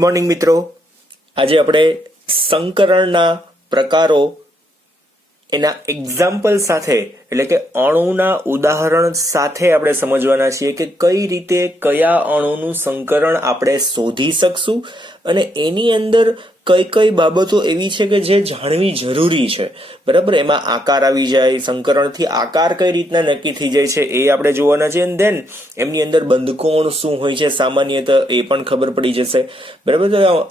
Good morning મિત્રો. આજે આપણે સંકરણના પ્રકારો એના એક્ઝામ્પલ સાથે એટલે કે અણુના ઉદાહરણ સાથે આપણે સમજવાના છીએ કે કઈ રીતે કયા અણુનું સંકરણ આપણે શોધી શકશું અને એની અંદર કઈ કઈ બાબતો એવી છે કે જે જાણવી જરૂરી છે. બરાબર, એમાં આકાર આવી જાય, સંકરણથી આકાર કઈ રીતના નક્કી થઈ જાય છે એ આપણે જોવાના છે. દેન એમની અંદર બંધકોણ શું હોય છે સામાન્યતઃ એ પણ ખબર પડી જશે. બરાબર,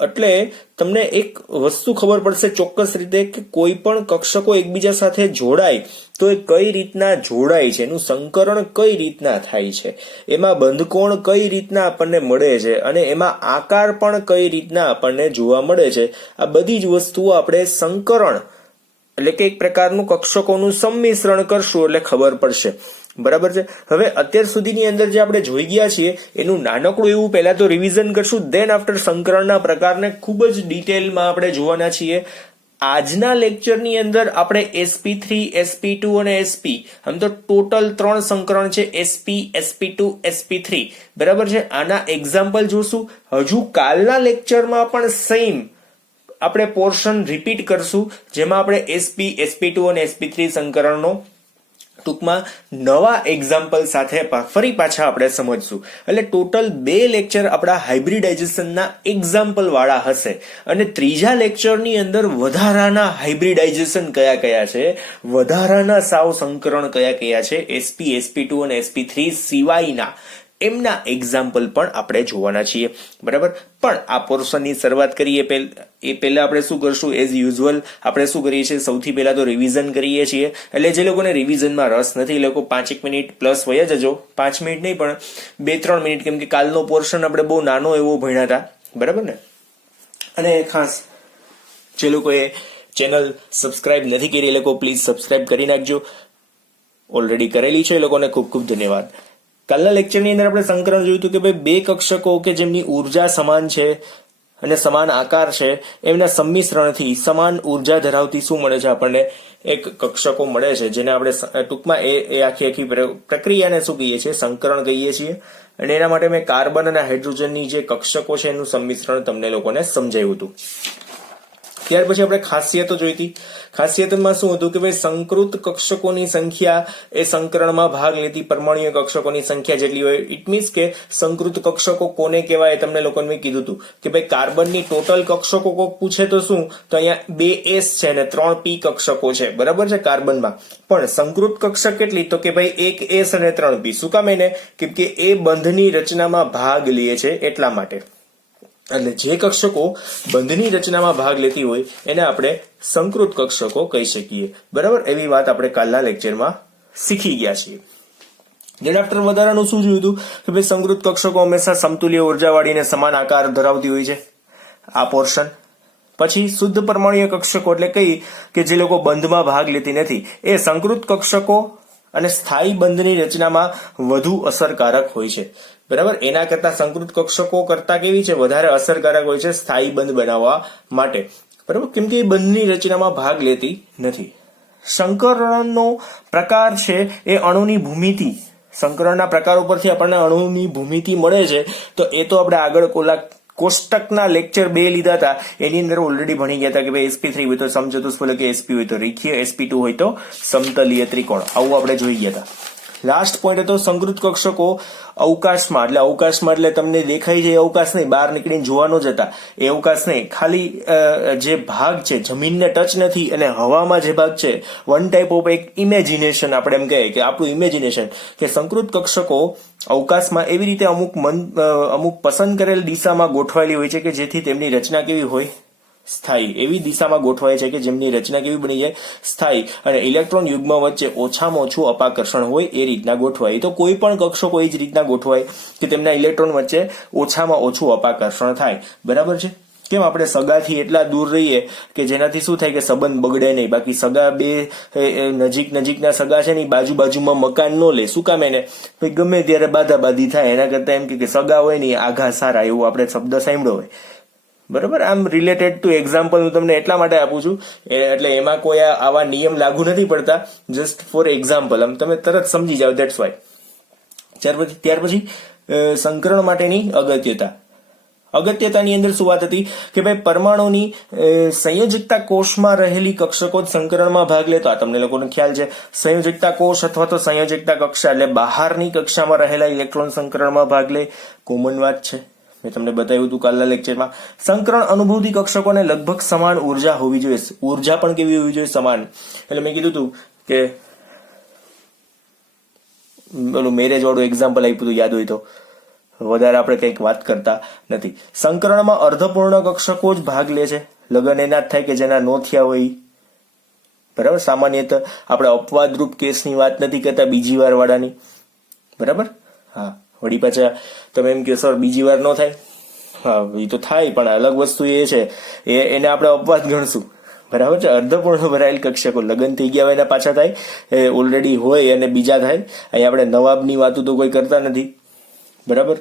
એટલે તમને એક વસ્તુ ખબર પડશે ચોક્કસ રીતે કે કોઈ પણ કક્ષકો એકબીજા સાથે જોડાય તો એ કઈ રીતના જોડાય છે, એનું સંકરણ કઈ રીતના થાય છે, એમાં બંધકોણ કઈ રીતના આપણને મળે છે અને એમાં આકાર પણ કઈ રીતના આપણને જોવા મળે છે. આ બધી જ વસ્તુઓ આપણે સંકરણ એટલે કે એક પ્રકારનું કક્ષકોનું સંમિશ્રણ કરશું એટલે ખબર પડશે. બરાબર છે. હવે અત્યાર સુધીની અંદર જે આપણે જોઈ ગયા છીએ એનું નાનકડું એવું પહેલા તો રિવિઝન કરશું, દેન આફ્ટર સંકરણના પ્રકારને ખૂબ જ ડિટેલમાં આપણે જોવાના છીએ. આજના લેક્ચરની અંદર આપણે sp3, sp2 અને sp આમ તો ટોટલ 3 સંકરણ છે, sp, sp2, sp3. બરાબર છે. આના એક્ઝામ્પલ જોશું. હજુ કાલના લેક્ચરમાં પણ સેમ આપણે પોર્શન રિપીટ કરશું જેમાં આપણે sp, sp2 અને sp3 સંકરણનો ટૂંકમાં નવા એક્ઝામ્પલ સાથે ફરી પાછા આપણે સમજશું. એટલે ટોટલ 2 લેક્ચર આપણા હાઇબ્રિડાઇઝેશનના એક્ઝામ્પલ વાળા હશે અને ત્રીજા લેક્ચરની અંદર વધારાના હાઇબ્રિડાઇઝેશન કયા કયા છે, વધારાના સાવ સંકરણ કયા કયા છે, sp, sp2 અને sp3 સિવાયના એમના એક્ઝામ્પલ પણ આપણે જોવાના છીએ. બરાબર, પણ આ પોર્શનની શરૂઆત કરીએ એ પહેલા આપણે શું કરશું, એઝ યુઝ્યુઅલ આપણે શું કરીએ છીએ, સૌથી પહેલા તો રિવિઝન કરીએ છીએ. એટલે જે લોકોને રિવિઝનમાં રસ નથી એ લોકો 5 મિનિટ પ્લસ વયા જજો. 5 મિનિટ નહીં પણ 2-3 મિનિટ, કેમ કે કાલનો પોર્શન આપણે બહુ નાનો એવો ભણ્યા હતા. બરાબર ને. અને ખાસ જે લોકોએ ચેનલ સબસ્ક્રાઇબ નથી કરી એ લોકો પ્લીઝ સબસ્ક્રાઇબ કરી નાખજો. ઓલરેડી કરેલી છે એ લોકોને ખૂબ ખૂબ ધન્યવાદ. કાલના લેક્ચરની અંદર આપણે સંકરણ જોયું હતું કે ભાઈ 2 કક્ષકો કે જેમની ઉર્જા સમાન છે અને સમાન આકાર છે એમના સંમિશ્રણથી સમાન ઉર્જા ધરાવતી શું મળે છે, આપણને એક કક્ષકો મળે છે જેને આપણે ટૂંકમાં એ આખી પ્રક્રિયાને શું કહીએ છીએ, સંકરણ કહીએ છીએ. અને એના માટે મેં કાર્બન અને હાઇડ્રોજનની જે કક્ષકો છે એનું સંમિશ્રણ તમને લોકોને સમજાવ્યું હતું. ત્યાર પછી આપણે ખાસિયતો જોઈ હતી. ખાસિયતમાં શું હતું કે ભાઈ સંકૃત કક્ષકોની સંખ્યા એ સંકરણમાં ભાગ લેતી પરમાણુય કક્ષકોની સંખ્યા જેટલી હોય. ઇટ મીન્સ કે સંકૃત કક્ષકો કોને કહેવાય તમને લોકોને મેં કીધું હતું કે ભાઈ કાર્બનની ટોટલ કક્ષકો કોક પૂછે તો શું, તો અહીંયા 2 s છે અને 3 p કક્ષકો છે. બરાબર છે કાર્બનમાં. પણ સંકૃત કક્ષક કેટલી, તો કે ભાઈ 1 s અને 3 p. શું કામ એને, કેમ કે એ બંધની રચનામાં ભાગ લે છે એટલા માટે. એટલે જે કક્ષકો બંધની રચનામાં ભાગ લેતી હોય એને આપણે સંકૃત કક્ષકો કહી શકીએ. બરાબર, એવી વાત આપણે કાલના લેક્ચરમાં શીખી ગયા છીએ. દેન આફ્ટર વધારાનું શું જોયું હતું કે ભાઈ સંકૃત કક્ષકો હંમેશા સમતુલ્ય ઉર્જાવાળી અને સમાન આકાર ધરાવતી હોય છે. આ પોર્શન પછી શુદ્ધ પરમાણુય કક્ષકો એટલે કઈ કે જે લોકો બંધમાં ભાગ લેતી નથી એ સંકૃત કક્ષકો અને સ્થાયી બંધની રચનામાં વધુ અસરકારક હોય છે. બરાબર, એના કરતા સંકૃત કક્ષકો કરતા કેવી છે, વધારે અસરકારક હોય છે સ્થાયી બંધ બનાવવા માટે. બરાબર, કેમ કે એ બંધની રચનામાં ભાગ લેતી નથી. સંકરણનો પ્રકાર છે એ અણુની ભૂમિતિ, સંકરણના પ્રકાર ઉપરથી આપણને અણુની ભૂમિતિ મળે છે. તો એ તો આપણે આગળ કોષ્ટકના લેક્ચર 2 લીધા હતા એની અંદર ઓલરેડી ભણી ગયા હતા કે ભાઈ sp3 હોય તો સમચતુષ્ફલક, sp હોય તો રેખીય, sp2 હોય તો સમતલીય ત્રિકોણ. આવું આપણે જોઈ ગયા હતા. લાસ્ટ પોઈન્ટ હતો સંકૃત કક્ષકો અવકાશમાં, એટલે અવકાશમાં એટલે તમને દેખાય છે અવકાશ નહીં, બહાર નીકળીને જોવાનો જ હતા એ અવકાશ નહીં, ખાલી જે ભાગ છે જમીનને ટચ નથી અને હવામાં જે ભાગ છે વન ટાઈપ ઓફ એક ઇમેજિનેશન, આપણે એમ કહીએ કે આપણું ઇમેજિનેશન કે સંકૃત કક્ષકો અવકાશમાં એવી રીતે અમુક પસંદ કરેલ દિશામાં ગોઠવાયેલી હોય છે કે જેથી તેમની રચના કેવી હોય, સ્થાયી. એવી દિશામાં ગોઠવાય છે કે જેમની રચના કેવી બની જાય, સ્થાયી. અને ઇલેક્ટ્રોન યુગ્મ વચ્ચે ઓછામાં ઓછું અપાકર્ષણ હોય એ રીતના ગોઠવાય. તો કોઈ પણ કક્ષકો એ જ રીતના ગોઠવાય કે તેમના ઇલેક્ટ્રોન વચ્ચે ઓછામાં ઓછું અપાકર્ષણ થાય. બરાબર છે. કેમ આપણે સગાથી એટલા દૂર રહીએ કે જેનાથી શું થાય કે સંબંધ બગડે નહીં. બાકી સગા 2 નજીકના સગા છે ને બાજુમાં મકાન ન લે. શું કામ એને, ગમે ત્યારે બાધાબાધી થાય. એના કરતા એમ કે સગા હોય ને આઘા સારા, એવું આપણે શબ્દ સાંભળ્યો હોય. બરાબર, આમ રિલેટેડ ટુ એક્ઝામ્પલ હું તમને એટલા માટે આપું છું, એટલે એમાં કોઈ આવા નિયમ લાગુ નથી પડતા, જસ્ટ ફોર એક્ઝામ્પલ, આમ તમે તરત સમજી જાવ, દેટ્સ વાય. ત્યાર પછી સંકરણ માટેની અગત્યતા. અગત્યતાની અંદર શું વાત હતી કે ભાઈ પરમાણુની સંયોજકતા કોષમાં રહેલી કક્ષકો જ સંકરણમાં ભાગ લેતો. આ તમને લોકોને ખ્યાલ છે. સંયોજકતા કોષ અથવા તો સંયોજકતા કક્ષા એટલે બહારની કક્ષામાં રહેલા ઇલેક્ટ્રોન સંકરણમાં ભાગ લે. કોમન વાત છે, મેં તમને બતાવ્યું હતું કાલના લેક્ચરમાં. સંકરણ અનુભૂતિ કક્ષકોને લગભગ સમાન ઉર્જા હોવી જોઈએ. ઉર્જા પણ કેવી હોવી જોઈએ? સમાન. એટલે મેં કીધું હતું કે પેલું મેરેજ વાળું એક્ઝામ્પલ આપ્યું હતું, યાદ હોય તો. વધારે આપણે કંઈક વાત કરતા નથી. સંકરણમાં અર્ધપૂર્ણ કક્ષકો જ ભાગ લે છે. લગ્ન એના જ થાય કે જેના નો થયા હોય. બરાબર. સામાન્યતઃ આપણે અપવાદરૂપ કેસની વાત નથી કરતા, બીજી વાર વાળાની. બરાબર. હા, વળી પાછા તમે એમ કહો સર બીજી વાર ન થાય. હા, એ તો થાય, પણ અલગ વસ્તુ એ છે એને આપણે અપવાદ ગણશું. બરાબર છે. અર્ધપૂર્ણ ભરાયેલ કક્ષકો લગ્ન થઈ ગયા હોય એના પાછા થાય, ઓલરેડી હોય અને બીજા થાય. અહીં આપણે નવાબની વાતો તો કોઈ કરતા નથી. બરાબર.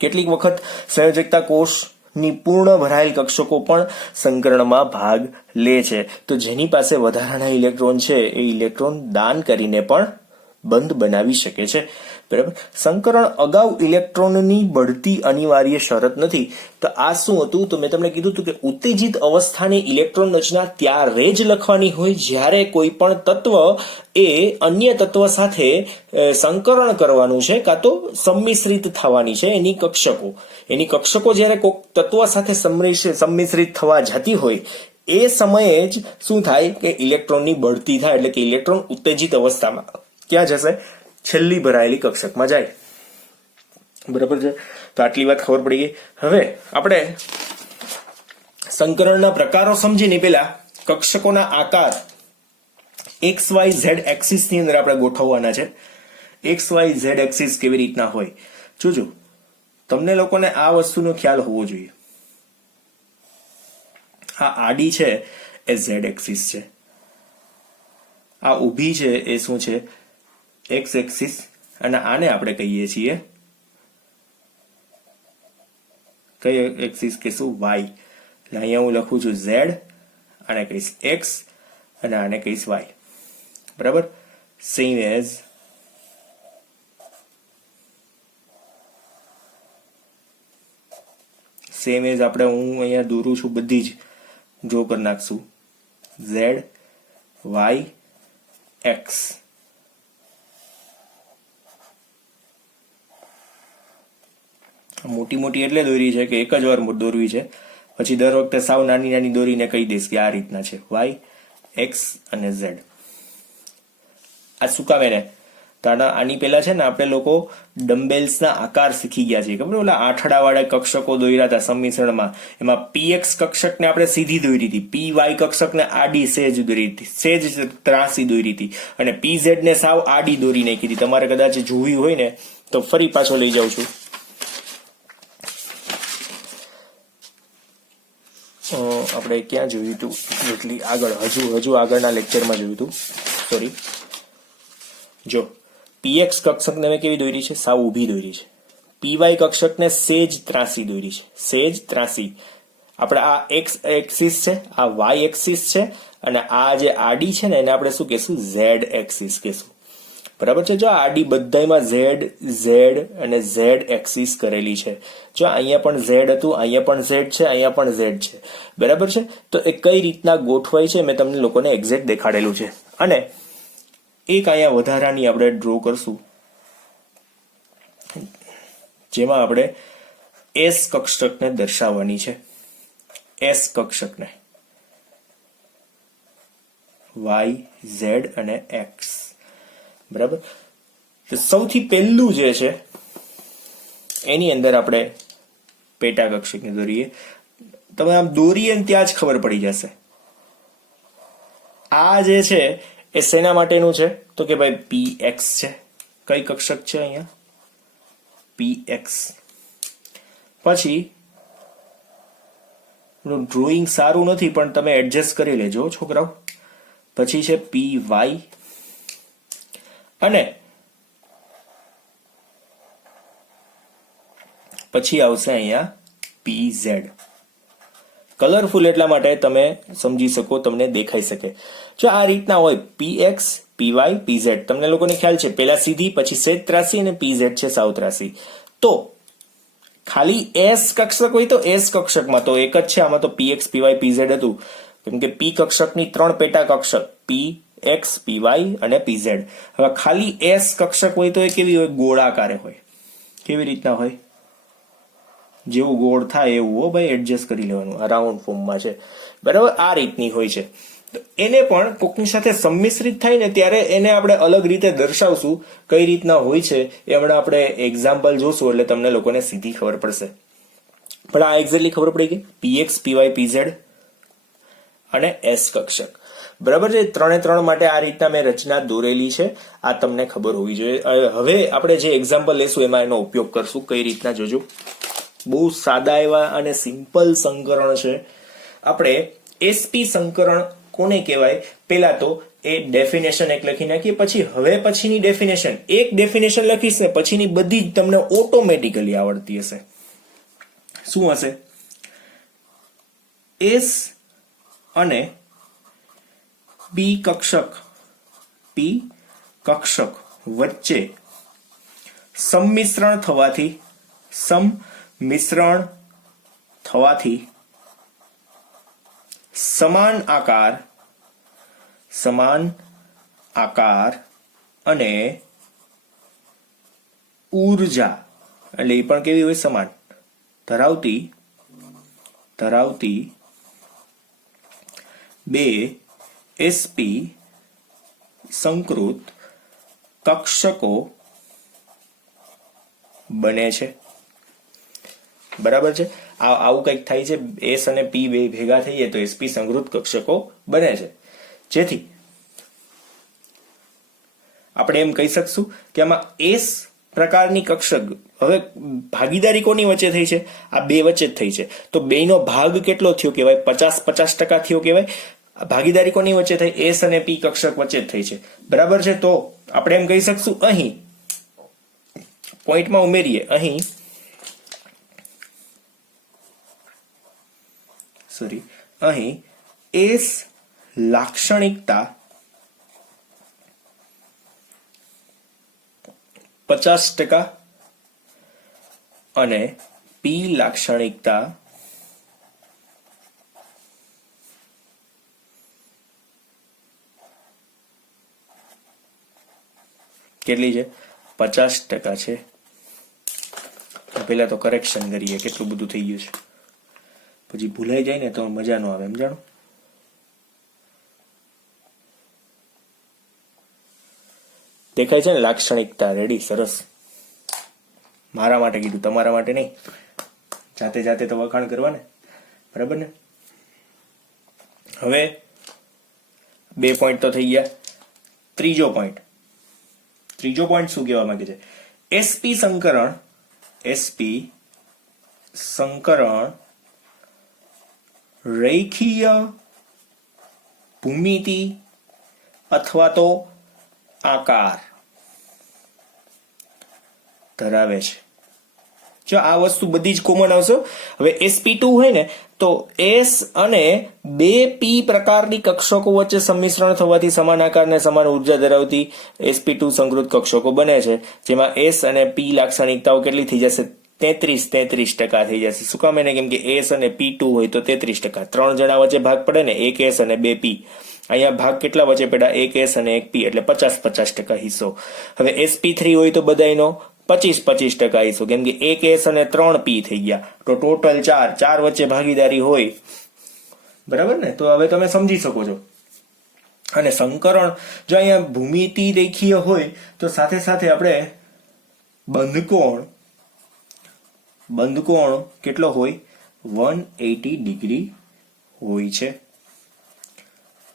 કેટલીક વખત સંયોજકતા કોષની પૂર્ણ ભરાયેલ કક્ષકો પણ સંકરણમાં ભાગ લે છે. તો જેની પાસે વધારાના ઇલેક્ટ્રોન છે એ ઇલેક્ટ્રોન દાન કરીને પણ બંધ બનાવી શકે છે. બરાબર. સંકરણ અગાઉ ઇલેક્ટ્રોનની બઢતી અનિવાર્ય શરત નથી. તો આ શું હતું? તો મેં તમને કીધું હતું કે ઉત્તેજિત અવસ્થાની ઇલેક્ટ્રોન રચના ત્યારે જ લખવાની હોય જ્યારે કોઈ પણ તત્વ એ અન્ય તત્વ સાથે સંકરણ કરવાનું છે કાં તો સંમિશ્રિત થવાની છે. એની કક્ષકો જ્યારે કોઈ તત્વ સાથે સંમિશ્રિત થવા જતી હોય એ સમયે જ શું થાય કે ઇલેક્ટ્રોનની બઢતી થાય. એટલે કે ઇલેક્ટ્રોન ઉત્તેજિત અવસ્થામાં ક્યાં જશે? છેલ્લી ભરાયેલી કક્ષકમાં જાય. બરાબર છે. તો આટલી વાત ખબર પડી ગઈ. હવે આપણે સંકરણના પ્રકારો સમજીને પેલા કક્ષકોના આકાર એક્સ વાય ઝેડ એક્સિસ ની અંદર આપણે ગોઠવવાના છે. એક્સ વાય ઝેડ એક્સિસ કેવી રીતના હોય જોજો. તમને લોકોને આ વસ્તુનો ખ્યાલ હોવો જોઈએ. આ આડી છે એ ઝેડ એક્સિસ છે. આ ઊભી છે એ શું છે? X axis. અને આને આપણે કહીએ છીએ કઈ એક્સિસ કહીશું? વાય. એટલે અહીંયા હું લખું છું ઝેડ, આને કહીશ એક્સ અને આને કહીશ વાય. બરાબર. સેમ એઝ આપણે હું અહીંયા દોરું છું બધી જ ડ્રો કરી નાખશું. Z Y X. મોટી મોટી એટલે દોરી છે કે એક જ વાર દોરવી છે, પછી દર વખતે સાવ નાની નાની દોરીને કહી દઈશ કે આ રીતના છે વાય એક્સ અને ઝેડ. આ શું કામ એને? આની પહેલા છે ને આપણે લોકો ડમ્બેલ્સના આકાર શીખી ગયા છીએ. ખબર? ઓલા આઠડા વાળા કક્ષકો દોર્યા હતા સંમિશ્રણમાં. એમાં પીએક્સ કક્ષકને આપણે સીધી દોરી હતી, પી વાય કક્ષકને આડી સેજ દોરી હતી, સેજ ત્રાસી દોરી હતી, અને પી ઝેડ ને સાવ આડી દોરી નાખી હતી. તમારે કદાચ જોયું હોય ને તો ફરી પાછો લઈ જાઉં છું. આપણે ક્યાં જોયું હતું? એટલી આગળ હજુ આગળના લેક્ચરમાં જોયું હતું. સોરી. જો પીએક્સ કક્ષકને મેં કેવી દોરી છે? સાવ ઊભી દોરી છે. પીવાય કક્ષકને સેજ ત્રાસી દોરી છે, સેજ ત્રાસી. આપણે આ એક્સ એક્સિસ છે, આ વાય એક્સિસ છે, અને આ જે આડી છે ને એને આપણે શું કહેશું? ઝેડ એક્સિસ કહેશું. બરાબર છે. જો આડી બધામાં ઝેડ ઝેડ અને ઝેડ એક્સિસ કરેલી છે. જો અહીંયા પણ ઝેડ હતું, અહીંયા પણ ઝેડ છે, અહીંયા પણ ઝેડ છે. બરાબર છે. તો એ કઈ રીતના ગોઠવાય છે મેં તમને લોકોને એક્ઝેક્ટ દેખાડેલું છે. અને એક અહીંયા વધારાની આપણે ડ્રો કરશું, જેમાં આપણે એસ કક્ષકને દર્શાવવાની છે. એસ કક્ષકને વાય ઝેડ અને એક્સ. બરાબર. સૌથી પહેલું જે છે એની અંદર આપણે પેટા કક્ષકને દોરીએ. તમે આમ દોરીએ ત્યાં જ ખબર પડી જશે. આ જે છે એ શેના માટેનું છે? તો કે ભાઈ પી એક્સ છે. કઈ કક્ષક છે અહીંયા? P x. પછી ડ્રોઈંગ સારું નથી પણ તમે એડજસ્ટ કરી લેજો છોકરાઓ. પછી છે પી વાય અને પછી આવશે અહીંયા પી ઝેડ. કલરફુલ એટલા માટે તમે સમજી શકો, તમને દેખાઈ શકે. જો આ રીતના હોય P X P Y P Z, તમને લોકોને ખ્યાલ છે પેલા સીધી પછી સેજ ત્રાસી અને પી ઝેડ છે સાવ ત્રાસી. તો ખાલી એસ કક્ષક હોય તો એસ કક્ષકમાં તો એક જ છે, આમાં તો પીએક્સ પીવાય પીઝેડ હતું, કેમ કે પી કક્ષકની 3 પેટા કક્ષક પી એક્સ પીવાય અને પીઝેડ. હવે ખાલી એસ કક્ષક હોય તો એ કેવી હોય? ગોળાકારે હોય. કેવી રીતના હોય? જેવું ગોળ થાય એવું હો ભાઈ, એડજસ્ટ કરી લેવાનું. આ રાઉન્ડ ફોર્મમાં છે, બરાબર? આ રીતની હોય છે. તો એને પણ કોકની સાથે સંમિશ્રિત થાય ને ત્યારે એને આપણે અલગ રીતે દર્શાવશું. કઈ રીતના હોય છે એ હમણાં આપણે એક્ઝામ્પલ જોશું એટલે તમને લોકોને સીધી ખબર પડશે. પણ આ એક્ઝેક્ટલી ખબર પડી ગઈ. પીએક્સ પીવાય પીઝેડ અને એસ કક્ષક, બરાબર છે. 3 માટે આ રીતના મેં રચના દોરેલી છે, આ તમને ખબર હોવી જોઈએ. હવે આપણે જે એક્ઝામ્પલ લેશું એમાં એનો ઉપયોગ કરશું. કઈ રીતના જોજો. બહુ સાદા એવા અને સિમ્પલ સંકરણ છે. આપણે એસપી સંકરણ કોને કહેવાય? પેલા તો એ ડેફિનેશન એક લખી નાખીએ, પછી હવે પછીની ડેફિનેશન એક ડેફિનેશન લખીશ ને પછીની બધી જ તમને ઓટોમેટિકલી આવડતી હશે. શું હશે? એસ અને પી કક્ષક વચ્ચે સંમિશ્રણ થવાથી સમાન આકાર અને ઊર્જા, એટલે એ પણ કેવી હોય? સમાન ધરાવતી બે એસપી સંકૃત કક્ષકો બને છે. બરાબર છે? આવું કંઈક થાય છે. એસ અને પી બે ભેગા થઈએ તો એસપી સંકૃત કક્ષકો બને છે. જેથી આપણે એમ કહી શકશું કે આમાં એસ પ્રકારની કક્ષક, હવે ભાગીદારી કોની વચ્ચે થઈ છે? આ બે વચ્ચે જ થઈ છે. તો બેનો ભાગ કેટલો થયો કહેવાય? 50-50% થયો કહેવાય. ભાગીદારી કોની વચ્ચે થઈ? એસ અને પી કક્ષક વચ્ચે જ થઈ છે. બરાબર છે? તો આપણે એમ કહી શકશું, અહીં પોઈન્ટમાં ઉમેરીએ, અહીં એસ લાક્ષણિકતા 50% અને પી લાક્ષણિકતા 50% છે. પેલા તો કરેક્શન કરીએ કેટલું બધું થઈ ગયું છે, પછી ભૂલાઈ જાય ને તો મજા ન આવે. એમ જાણો. દેખાય છે ને લાક્ષણિકતા? રેડી? સરસ. મારા માટે કીધું, તમારા માટે નહીં. જાતે તો વખાણ કરવા ને, બરાબર ને? હવે 2 પોઈન્ટ તો થઈ ગયા. ત્રીજો પોઈન્ટ શું કહેવા માંગે છે? એસપી સંકરણ રેખીય ભૂમિતિ અથવા તો આકાર ધરાવે છે. જો આ વસ્તુ બધી જ કોમન આવશે. હવે sp2 હોય ને તો s અને 2p પ્રકારની કક્ષકો વચ્ચે સંમિશ્રણ થવાથી સમાન આકાર અને સમાન ઉર્જા ધરાવતી sp2 સંકૃત કક્ષકો બને છે, જેમાં s અને p લાક્ષણિકતાઓ કેટલી થઈ જશે? 33% થઈ જશે. શું કામ? એને કેમ કે s અને p2 હોય તો 33%. 3 જણા વચ્ચે ભાગ પડે ને, એક s અને 2p. અહીંયા ભાગ કેટલા વચ્ચે પડ્યા? એક s અને એક p, એટલે 50% હિસ્સો. હવે sp3 હોય તો બધાયનો 25% હિસ્સો, કેમ કે એક s અને 3 p થઈ ગયા, તો ટોટલ 4 વચ્ચે ભાગીદારી હોય. બરાબર ને? તો હવે તમે સમજી શકો છો. અને સંકરણ જો અહીંયા ભૂમિતિ રેખીય હોય તો સાથે સાથે આપણે બંધકોણ કેટલો હોય? 180 ડિગ્રી હોય છે.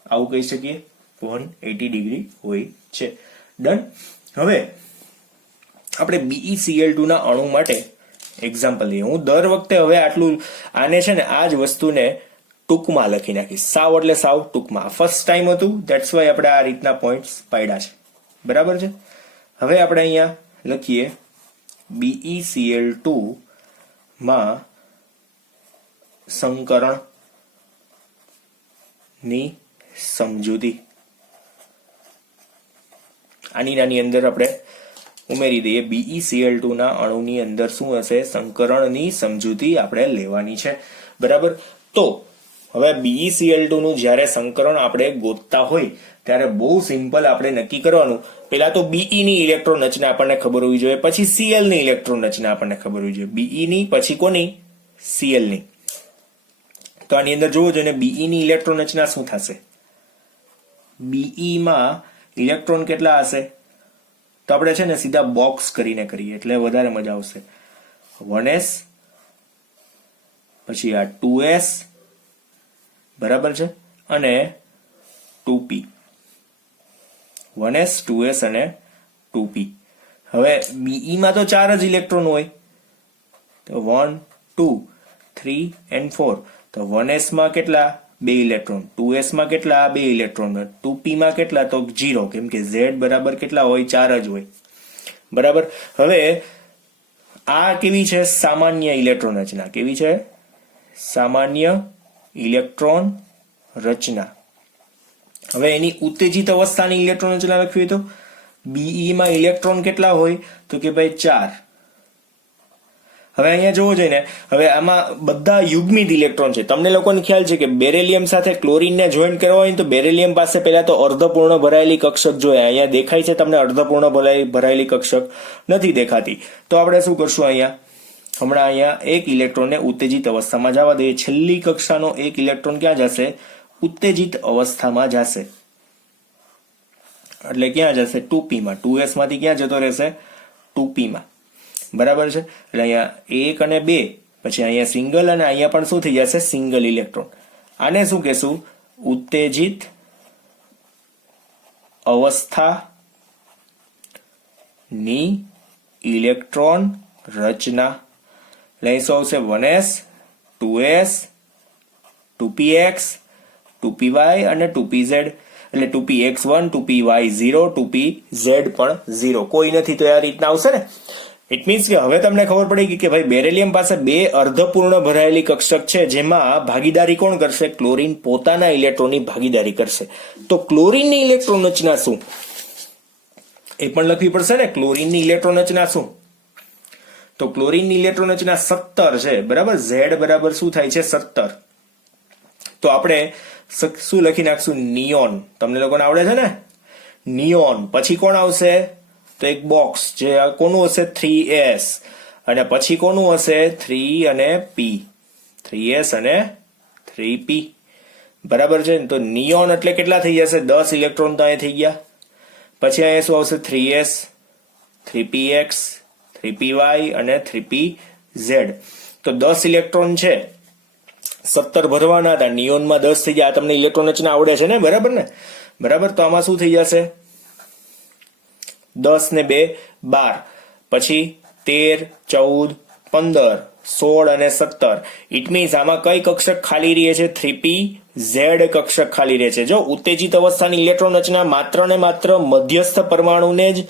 આવું કહી શકીએ, 180 ડિગ્રી હોય છે. ડન. હવે આપણે BeCl2 ના અણુ માટે એક્ઝામ્પલ લઈએ. હું દર વખતે હવે આને છે ને આ જ વસ્તુને ટૂંકમાં લખી નાખીશ. સાવ એટલે સાવ ટૂંકમાં. ફર્સ્ટ ટાઈમ હતું, ધેટ્સ વાય આપણે આ રીતના પોઈન્ટ્સ પાડ્યા છે. બરાબર છે? હવે આપણે અહીંયા લખીએ BeCl2 માં સંકરણ ની સમજૂતી. આની અંદર આપણે ઉમેરી દઈએ. BeCl2 ના અણુની અંદર શું હશે? સંકરણની સમજૂતી આપણે લેવાની છે. બરાબર. તો હવે BeCl2 નું જ્યારે સંકરણ આપણે ગોતતા હોય ત્યારે બહુ સિમ્પલ આપણે નક્કી કરવાનું. પેલા તો Be ની ઇલેક્ટ્રોન રચના આપણને ખબર હોવી જોઈએ, પછી Cl ની ઇલેક્ટ્રોન રચના આપણને ખબર હોવી જોઈએ. Be ની પછી કોની? Cl ની. તો આની અંદર જોવો જોઈએ Be ની ઇલેક્ટ્રોન રચના શું થશે? Be માં ઇલેક્ટ્રોન કેટલા હશે? તો આપણે છે ને સીધા બોક્સ કરીને કરીએ એટલે વધારે મજા આવશે. 1s પછી આ 2s બરાબર છે અને 2p. 1s 2s અને 2p. હવે Be માં તો 4 જ ઇલેક્ટ્રોન હોય, તો 1 2 3 and 4. તો 1s માં કેટલા? 2 ઇલેક્ટ્રોન. 2s માં કેટલા? 2 ઇલેક્ટ્રોન. 2p માં કેટલા? તો 0, કેમ કે z બરાબર કેટલા હોય? 4 જ હોય. બરાબર. હવે આ કેવી છે? સામાન્ય ઇલેક્ટ્રોન રચના. કેવી છે? સામાન્ય ઇલેક્ટ્રોન રચના. હવે એની ઉત્તેજિત અવસ્થાની ઇલેક્ટ્રોન રચના લખવી તો Be માં ઇલેક્ટ્રોન કેટલા હોય? તો કે ભાઈ 4. હવે અહીંયા જોવો જોઈએ ને, હવે આમાં બધા યુગ્મિત ઇલેક્ટ્રોન છે. તમને લોકોને ખ્યાલ છે કે બેરેલિયમ સાથે ક્લોરીનને જોઈન્ટ કરવા હોય તો બેરેલિયમ પાસે પહેલા તો અર્ધપૂર્ણ ભરાયેલી કક્ષક જોઈએ. અહીંયા દેખાય છે તમને અર્ધપૂર્ણ ભરાયેલી કક્ષક? નથી દેખાતી. તો આપણે શું કરશું? અહીંયા હમણાં અહીંયા એક ઇલેક્ટ્રોનને ઉત્તેજિત અવસ્થામાં જવા દઈએ. છેલ્લી કક્ષાનો એક ઇલેક્ટ્રોન ક્યાં જશે? ઉત્તેજિત અવસ્થામાં જશે. એટલે ક્યાં જશે? 2p માં. 2s માંથી ક્યાં જતો રહેશે? 2p માં. બરાબર છે. એટલે અહીંયા 1 અને 2 પછી અહીંયા સિંગલ અને અહીંયા પણ શું થઈ જશે? Single electron. આને શું કહેશું? ઉત્તેજિત અવસ્થાની ઇલેક્ટ્રોન રચના. એટલે શું આવશે? 1s 2s 2px 2py અને 2pz. એટલે 2px1 2py0 2pz પણ 0. કોઈ નથી તો આ રીતના આવશે ને. ઇટ મીન્સ કે હવે તમને ખબર પડી ગઈ કે ભાઈ બેરેલિયમ પાસે 2 અર્ધપૂર્ણ ભરાયેલી કક્ષક છે, જેમાં ભાગીદારી કોણ કરશે? ક્લોરીન પોતાના ઇલેક્ટ્રોનની ભાગીદારી કરશે. તો ક્લોરીનની ઇલેક્ટ્રોન રચના શું? એ પણ લખવી પડશે ને. ક્લોરીનની ઇલેક્ટ્રોન રચના શું? તો ક્લોરીનની ઇલેક્ટ્રોન રચના 17 છે. બરાબર. Z બરાબર શું થાય છે? 17. તો આપણે શું લખી નાખશું? નિયોન. તમને લોકોને આવડે છે ને? નિયોન. પછી કોણ આવશે? તો એક બોક્સ જે કોનું હશે? 3s. અને પછી કોનું હશે? 3 અને p. 3s અને 3p. બરાબર છે. તો નિયોન એટલે કેટલા થઈ જશે? 10 ઇલેક્ટ્રોન તો અહીંયા થઈ ગયા. પછી અહીંયા શું આવશે? 3s 3px 3py અને 3pz. તો 10 ઇલેક્ટ્રોન છે. 17 ભરવાના હતા. નિયોનમાં 10 થઈ ગયા. આ તમને ઇલેક્ટ્રોન રચના આવડે છે ને? બરાબર ને? બરાબર. તો આમાં શું થઈ જશે? 10 ને 2 12. પછી 13 14 15 16 અને 17. ઇટ મીન્સ આમાં કઈ કક્ષક ખાલી રહે છે? 3pz કક્ષક ખાલી રહે છે. જો ઉત્તેજિત અવસ્થાની ઇલેક્ટ્રોન રચના માત્ર ને માત્ર મધ્યસ્થ પરમાણુને જ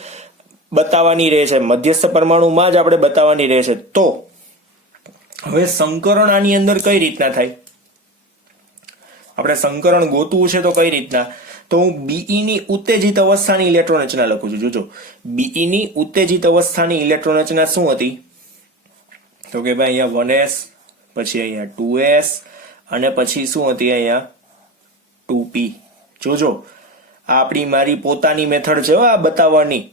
બતાવવાની રહે છે. મધ્યસ્થ પરમાણુમાં જ આપણે બતાવવાની રહે છે. તો હવે સંકરણ આની અંદર કઈ રીતના થાય? આપણે સંકરણ ગોતવું છે તો કઈ રીતના? તો હું Be ની ઉત્તેજિત અવસ્થાની ઇલેક્ટ્રોન રચના લખું છું. જોજો, Be ની ઉત્તેજિત અવસ્થાની ઇલેક્ટ્રોન રચના શું હતી? તો કે ભાઈ અહીંયા 1s પછી અહીંયા 2s અને પછી શું હતી? અહીંયા 2p. જોજો, આ આપણી મારી પોતાની મેથડ છે આ બતાવવાની.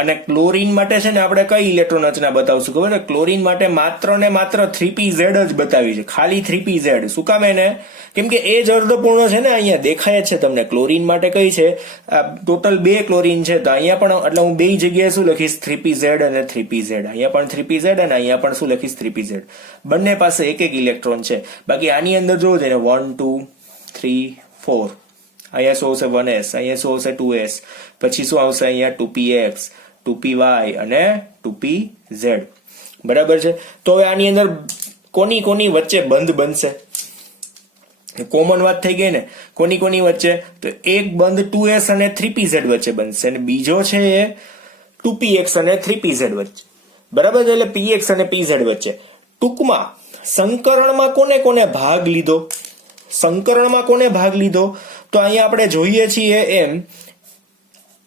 અને ક્લોરીન માટે છે ને આપણે કઈ ઇલેક્ટ્રોન રચના બતાવશું ખબર છે? ક્લોરીન માટે માત્ર ને માત્ર 3pz જ બતાવી છે. ખાલી 3pz. શું કામ એને? કેમ કે એ જ અર્ધપૂર્ણ છે ને. અહીંયા દેખાય છે તમને. ક્લોરીન માટે કઈ છે? ટોટલ 2 ક્લોરીન છે. તો અહીંયા પણ એટલે હું બે જગ્યાએ શું લખીશ? 3pz અને 3pz. અહીંયા પણ 3pz અને અહીંયા પણ શું લખીશ? 3pz. બંને પાસે એક એક ઇલેક્ટ્રોન છે. બાકી આની અંદર જોવો છે ને 1 2 3 4. અહીંયા શું આવશે? 1s. અહીંયા શું આવશે? 2s. પછી શું આવશે? અહીંયા 2px 2py અને 2pz. બરાબર છે. તો હવે આની અંદર કોની કોની વચ્ચે બંધ બનશે? કોમન વાત થઈ ગઈ ને. કોની કોની વચ્ચે? તો એક બંધ 2s અને 3pz વચ્ચે બનશે અને બીજો છે એ 2px અને 3pz વચ્ચે. બરાબર છે. એટલે px અને pz વચ્ચે. ટૂંકમાં સંકરણમાં કોને કોને ભાગ લીધો? સંકરણમાં કોને ભાગ લીધો? તો અહીંયા આપણે જોઈએ છીએ એમ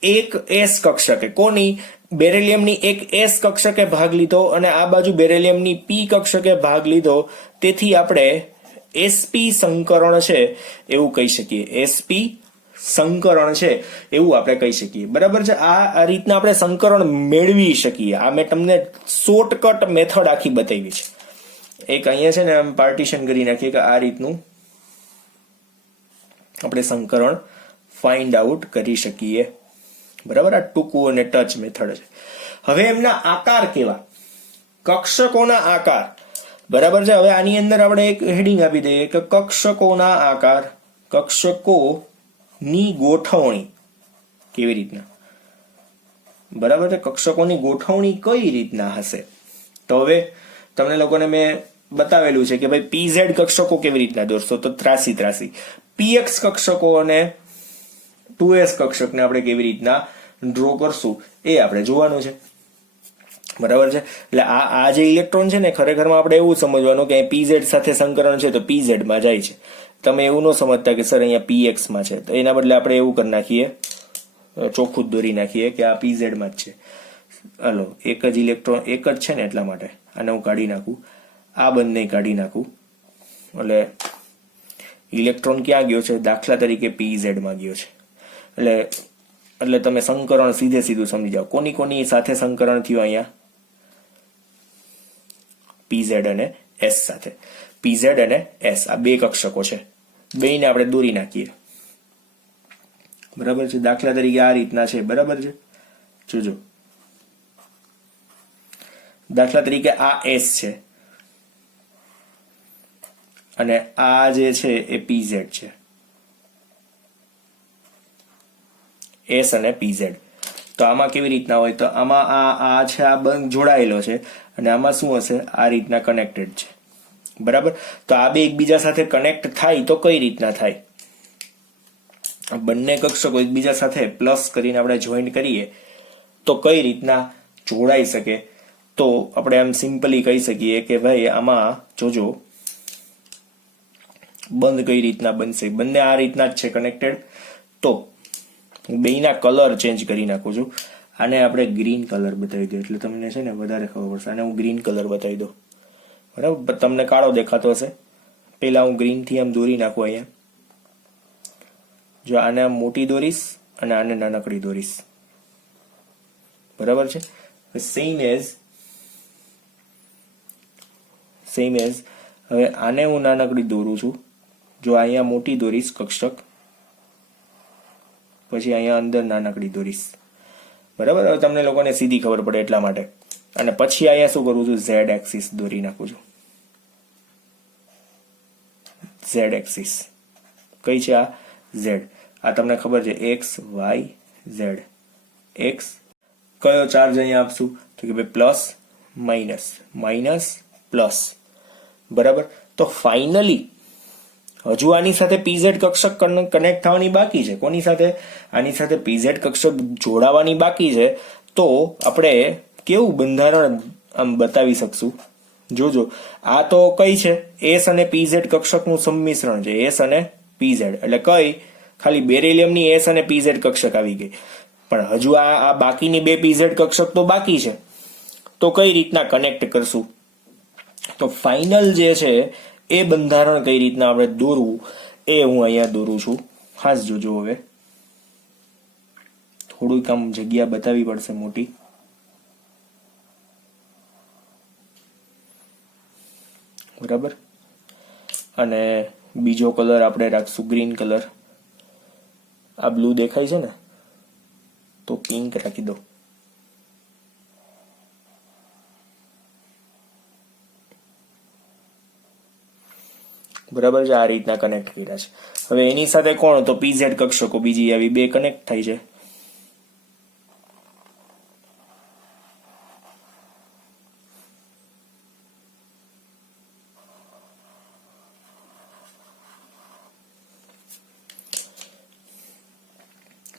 એક s કક્ષકે. કોની? બેરિલિયમની એક S કક્ષકે ભાગ લીધો અને આ બાજુ બેરિલિયમની P કક્ષકે ભાગ લીધો, તેથી આપણે sp સંકરણ છે એવું કહી શકીએ. sp સંકરણ છે એવું આપણે કહી શકીએ. બરાબર છે. આ રીતના આપણે સંકરણ મેળવી શકીએ. આ મેં તમને શોર્ટકટ મેથડ આખી બતાવી છે. એક અહીંયા છે ને આમ પાર્ટીશન કરી નાખીએ કે આ રીતનું આપણે સંકરણ ફાઇન્ડ આઉટ કરી શકીએ. બરાબર. આ ટૂંકું અને ટચ મેથડ છે. હવે એમના આકાર કેવા? કક્ષકોના આકાર. બરાબર છે. હવે આની અંદર આપણે એક હેડિંગ આપી દઈએ કે કક્ષકોના આકાર, કક્ષકોની ગોઠવણી કેવી રીતના. બરાબર છે. કક્ષકોની ગોઠવણી કઈ રીતના હશે? તો હવે તમને લોકોને મેં બતાવેલું છે કે ભાઈ PZ કક્ષકો કેવી રીતના દોરશો, તો ત્રાસી. PX કક્ષકો અને 2S કક્ષકને આપણે કેવી રીતના ડ્રો કરશું એ આપણે જોવાનું છે. બરાબર છે. એટલે આ જે ઇલેક્ટ્રોન છે ને ખરેખરમાં આપણે એવું સમજવાનું કે PZ સાથે સંકરણ છે તો PZ માં જાય છે. તમે એવું ન સમજતા કે સર અહીંયા PX માં છે, તો એના બદલે આપણે એવું કરી નાખીએ, ચોખ્ખું દોરી નાખીએ કે આ PZ માં જ છે. હલો, એક જ ઇલેક્ટ્રોન એક જ છે ને એટલા માટે આને હું કાઢી નાખું, આ બંને કાઢી નાખું, એટલે ઇલેક્ટ્રોન ક્યાં ગયો છે? દાખલા તરીકે PZ માં ગયો છે. એટલે તમે સંકરણ સીધું સમજી જાઓ. કોની સાથે સંકરણ થયું અહીંયા? PZ અને S સાથે. PZ અને S આ બે કક્ષકો છે, બેયને આપણે દોરી નાખીએ. બરાબર છે. દાખલા તરીકે આ રીતના છે. બરાબર છે. જોજો, દાખલા તરીકે આ S છે અને આ જે છે એ PZ છે. S અને PZ. તો આમાં કેવી રીતના હોય? તો આમાં આ છે, આ બંધ જોડાયેલો છે અને આમાં શું હશે? આ રીતના કનેક્ટેડ છે. બરાબર. તો આ બે એકબીજા સાથે કનેક્ટ થાય તો કઈ રીતના થાય? બંને કક્ષકો એકબીજા સાથે પ્લસ કરીને આપણે જોઈન્ટ કરીએ તો કઈ રીતના જોડાઈ શકે? તો આપણે આમ સિમ્પલી કહી શકીએ કે ભાઈ આમાં જોજો બંધ કઈ રીતના બનશે. બંને આ રીતના જ છે કનેક્ટેડ. તો હું બેયના કલર ચેન્જ કરી નાખું છું. આને આપણે ગ્રીન કલર બતાવી દઉં એટલે તમને છે ને વધારે ખબર પડશે. આને હું ગ્રીન કલર બતાવી દઉં. બરાબર. તમને કાળો દેખાતો હશે. પેલા હું ગ્રીન થી આમ દોરી નાખું અહીંયા. જો આને આમ મોટી દોરીશ અને આને નાનકડી દોરીશ. બરાબર છે. સેમ એઝ હવે આને હું નાનકડી દોરું છું. જો અહીંયા મોટી દોરીશ કક્ષક, પછી અહીંયા અંદર નાનકડી દોરીશ. બરાબર. હવે તમને લોકોને સીધી ખબર પડે એટલા માટે. અને પછી અહીંયા શું કરું છું? Z એક્સિસ દોરી નાખું છું. Z એક્સિસ કઈ છે? આ Z. આ તમને ખબર છે X Y Z. X કયો ચાર્જ અહીંયા આપશું? તો કે ભાઈ પ્લસ માઇનસ પ્લસ. બરાબર. તો ફાઇનલી હજુ આની સાથે PZ કક્ષક કનેક્ટ થવાની બાકી છે. કોની સાથે? આની સાથે PZ કક્ષક જોડાવાની બાકી છે. તો આપણે કેવું બંધારણ આમ બતાવી શકશું? જોજો, આ તો કઈ છે? S અને PZ કક્ષકનું સંમિશ્રણ છે. S અને PZ એટલે કઈ? ખાલી બેરિલિયમની S અને PZ કક્ષક આવી ગઈ. પણ હજુ આ બાકીની બે PZ કક્ષક તો બાકી છે. તો કઈ રીતના કનેક્ટ કરશું? તો ફાઇનલ જે છે એ બંધારણ કઈ રીતના આપણે દોરવું એ હું અહીંયા દોરું છું. ખાસ જોજો. હવે થોડુંક આમ જગ્યા બતાવી પડશે મોટી. બરાબર. અને બીજો કલર આપણે રાખશું ગ્રીન કલર. આ બ્લુ દેખાય છે ને, તો પિંક રાખી દો. બરાબર છે. આ રીતના કનેક્ટ કર્યા છે. હવે એની સાથે કોણ? તો PZ કક્ષકો બીજી આવી બે કનેક્ટ થાય છે.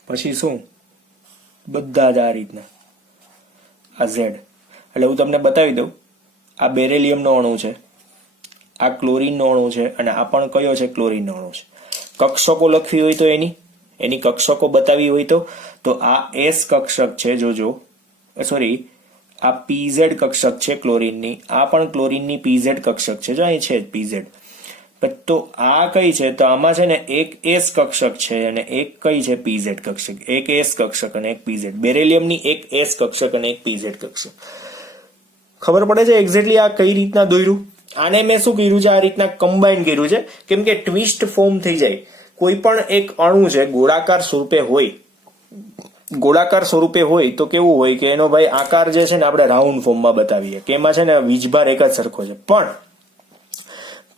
પછી શું? બધા જ આ રીતના આ Z. એટલે હું તમને બતાવી દઉં, આ બેરિલિયમનો અણુ છે, આ ક્લોરીનનો અણુ છે અને આ પણ કયો છે? ક્લોરીનનો અણુ છે. કક્ષકો લખવી હોય તો એની કક્ષકો બતાવી હોય તો આ S કક્ષક છે. જોજો સોરી, આ પીઝેડ કક્ષક છે ક્લોરીનની, આ પણ ક્લોરીનની પીઝેડ કક્ષક છે, જો અહીં છે પીઝેડ. તો આ કઈ છે? તો આમાં છે ને એક એસ કક્ષક છે અને એક કઈ છે? પીઝેડ કક્ષક. એક એસ કક્ષક અને એક પીઝેડ. બેરિલિયમની એક એસ કક્ષક અને એક પીઝેડ કક્ષક. ખબર પડે છે એક્ઝેક્ટલી આ કઈ રીતના દોર્યું? આને મેં શું કર્યું છે? આ રીતના કમ્બાઈન કર્યું છે, કેમ કે ટ્વિસ્ટ ફોર્મ થઈ જાય. કોઈ પણ એક અણુ છે ગોળાકાર સ્વરૂપે હોય, ગોળાકાર સ્વરૂપે હોય તો કેવું હોય કે એનો ભાઈ આકાર જે છે ને આપણે રાઉન્ડ ફોર્મમાં બતાવીએ કે એમાં છે ને વીજભાર એક જ સરખો છે. પણ